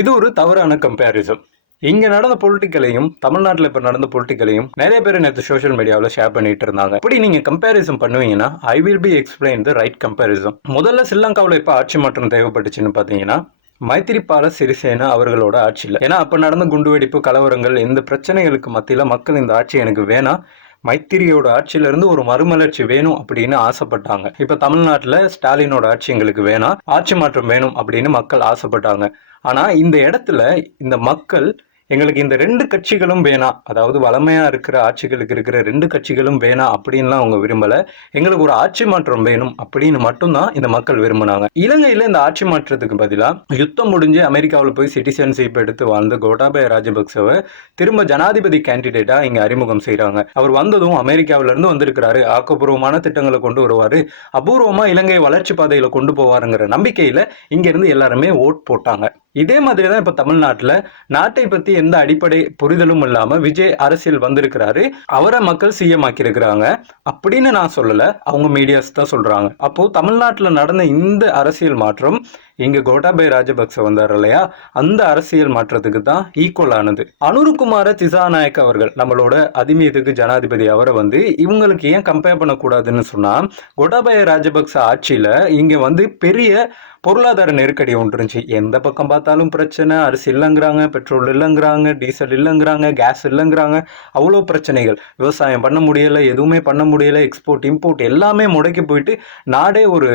இது ஒரு தவறான கம்பேரிசன். இங்க நடந்த பொலிட்டிக்கலையும் தமிழ்நாட்டில் இப்ப நடந்த பொலிட்டிக்கலையும் நிறைய பேர் நேற்று சோஷியல் மீடியாவில் ஷேர் பண்ணிட்டு இருந்தாங்க. இப்படி நீங்க கம்பேரிசன் பண்ணுவீங்கன்னா I will be explain the right comparison. முதல்ல ஸ்ரீலங்காவில் இப்ப ஆட்சி மாற்றம் தேவைப்பட்டுச்சுன்னு பாத்தீங்கன்னா மைத்திரிபால சிறிசேனா அவர்களோட ஆட்சியில். ஏன்னா அப்ப நடந்த குண்டுவெடிப்பு, கலவரங்கள், இந்த பிரச்சனைகளுக்கு மத்தியில மக்கள் இந்த ஆட்சி எனக்கு வேணாம், மைத்திரியோட ஆட்சியில இருந்து ஒரு மறுமலர்ச்சி வேணும் அப்படின்னு ஆசைப்பட்டாங்க. இப்ப தமிழ்நாட்டில் ஸ்டாலினோட ஆட்சி எங்களுக்கு வேணாம், ஆட்சி மாற்றம் வேணும் அப்படின்னு மக்கள் ஆசைப்பட்டாங்க. ஆனா இந்த இடத்துல இந்த மக்கள் எங்களுக்கு இந்த ரெண்டு கட்சிகளும் வேணாம், அதாவது வளமையா இருக்கிற ஆட்சிகளுக்கு இருக்கிற ரெண்டு கட்சிகளும் வேணாம் அப்படின்லாம் அவங்க விரும்பல, எங்களுக்கு ஒரு ஆட்சி மாற்றம் வேணும் அப்படின்னு மட்டும்தான் இந்த மக்கள் விரும்பினாங்க. இலங்கையில இந்த ஆட்சி மாற்றத்துக்கு பதிலாக யுத்தம் முடிஞ்சு அமெரிக்காவில் போய் சிட்டிசன்ஷிப் எடுத்து வாழ்ந்த கோட்டாபய ராஜபக்சவை திரும்ப ஜனாதிபதி கேண்டிடேட்டா இங்க அறிமுகம் செய்யறாங்க. அவர் வந்ததும் அமெரிக்காவில இருந்து வந்திருக்கிறாரு, ஆக்கப்பூர்வமான திட்டங்களை கொண்டு வருவாரு, அபூர்வமா இலங்கை வளர்ச்சி பாதையில கொண்டு போவாருங்கிற நம்பிக்கையில இங்க இருந்து எல்லாருமே ஓட் போட்டாங்க. இதே மாதிரி தான் இப்ப தமிழ்நாட்டில் நாட்டை பத்தி எந்த அடிப்படை புரிதலும் இல்லாம விஜய் அரசியல் வந்திருக்கிறாரு, அவரை மக்கள் சிஎம் ஆக்கி இருக்கிறாங்க அப்படின்னு நான் சொல்லல, அவங்க மீடியாஸ் தான் சொல்றாங்க. அப்போ தமிழ்நாட்டில் நடந்த இந்த அரசியல் மாற்றம் இங்க கோட்டாபய ராஜபக்ச வந்தார் இல்லையா, அந்த அரசியல் மாற்றத்துக்கு தான் ஈக்குவல் ஆனது. அனுருகுமார திசாநாயக் அவர்கள் நம்மளோட அதிமீதுக்கு ஜனாதிபதி, அவரை வந்து இவங்களுக்கு ஏன் கம்பேர் பண்ணக்கூடாதுன்னு சொன்னா, கோட்டாபய ராஜபக்ச ஆட்சியில இங்க வந்து பெரிய பொருளாதார நெருக்கடி ஒன்று இருந்துச்சு. எந்த பக்கம் பார்த்தாலும் பிரச்சனை, அரிசி இல்லைங்கிறாங்க, பெட்ரோல் இல்லைங்கிறாங்க, டீசல் இல்லைங்கிறாங்க, கேஸ் இல்லைங்கிறாங்க, அவ்வளோ பிரச்சனைகள். விவசாயம் பண்ண முடியலை, எதுவுமே பண்ண முடியலை, எக்ஸ்போர்ட் இம்போர்ட் எல்லாமே முடக்கி போயிட்டு நாடே ஒரு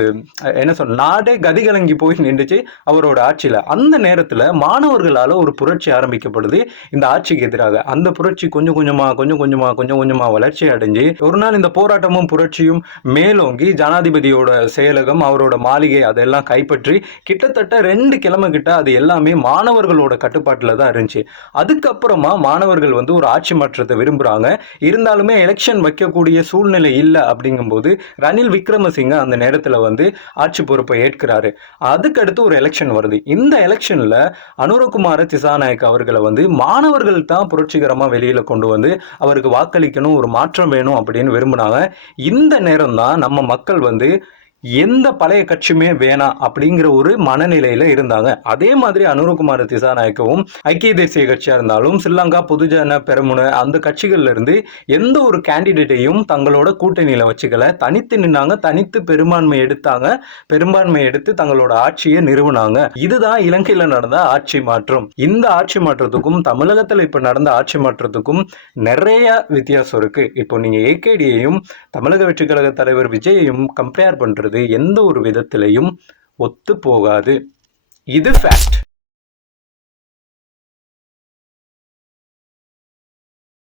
நாடே கதிகலங்கி போய் நின்றுச்சு அவரோட ஆட்சியில். அந்த நேரத்தில் மாணவர்களால் ஒரு புரட்சி ஆரம்பிக்கப்படுது இந்த ஆட்சிக்கு எதிராக. அந்த புரட்சி கொஞ்சம் கொஞ்சமாக வளர்ச்சி அடைஞ்சு ஒரு நாள் இந்த போராட்டமும் புரட்சியும் மேலோங்கி ஜனாதிபதியோட செயலகம், அவரோட மாளிகை அதெல்லாம் கைப்பற்றி கிட்டத்தட்ட 2 கிழமை கிட்ட அது எல்லாமே மாணவர்களோட கட்டுப்பாட்டில் தான் இருந்துச்சு. அதுக்கப்புறமா மாணவர்கள் வந்து ஒரு ஆட்சி மாற்றத்தை விரும்புறாங்க, இருந்தாலுமே எலெக்ஷன் வைக்கக்கூடிய சூழ்நிலை இல்லை. அப்படிங்கும்போது ரணில் விக்ரமசிங்க அந்த நேரத்தில் வந்து ஆட்சி பொறுப்பை ஏற்கிறாரு. அதுக்கடுத்து ஒரு எலெக்ஷன் வருது. இந்த எலெக்ஷன்ல அனுரகுமார திசாநாயக் அவர்களை வந்து மாணவர்கள் தான் புரட்சிகரமா வெளியில கொண்டு வந்து அவருக்கு வாக்களிக்கணும், ஒரு மாற்றம் வேணும் அப்படின்னு விரும்பினாங்க. இந்த நேரம் தான் நம்ம மக்கள் வந்து எந்த பழைய கட்சியுமே வேணாம் அப்படிங்கிற ஒரு மனநிலையில இருந்தாங்க. அதே மாதிரி அனுரகுமார திசாநாயக்கவும் ஐக்கிய தேசிய கட்சியா இருந்தாலும் ஸ்ரீலங்கா பொதுஜன பெரமுன அந்த கட்சிகள்ல இருந்து எந்த ஒரு கேண்டிடேட்டையும் தங்களோட கூட்டணியில வச்சுக்கல, தனித்து நின்னாங்க, தனித்து பெரும்பான்மை எடுத்தாங்க, பெரும்பான்மை எடுத்து தங்களோட ஆட்சியை நிறுவனாங்க. இதுதான் இலங்கையில நடந்த ஆட்சி மாற்றம். இந்த ஆட்சி மாற்றத்துக்கும் தமிழகத்தில் இப்ப நடந்த ஆட்சி மாற்றத்துக்கும் நிறைய வித்தியாசம் இருக்கு. இப்போ நீங்க ஏகேடியையும் தமிழக வெற்றி கழக தலைவர் விஜயையும் கம்பேர் பண்றது எந்த ஒரு விதத்திலையும் ஒத்து போகாது. இது ஃபேக்ட்.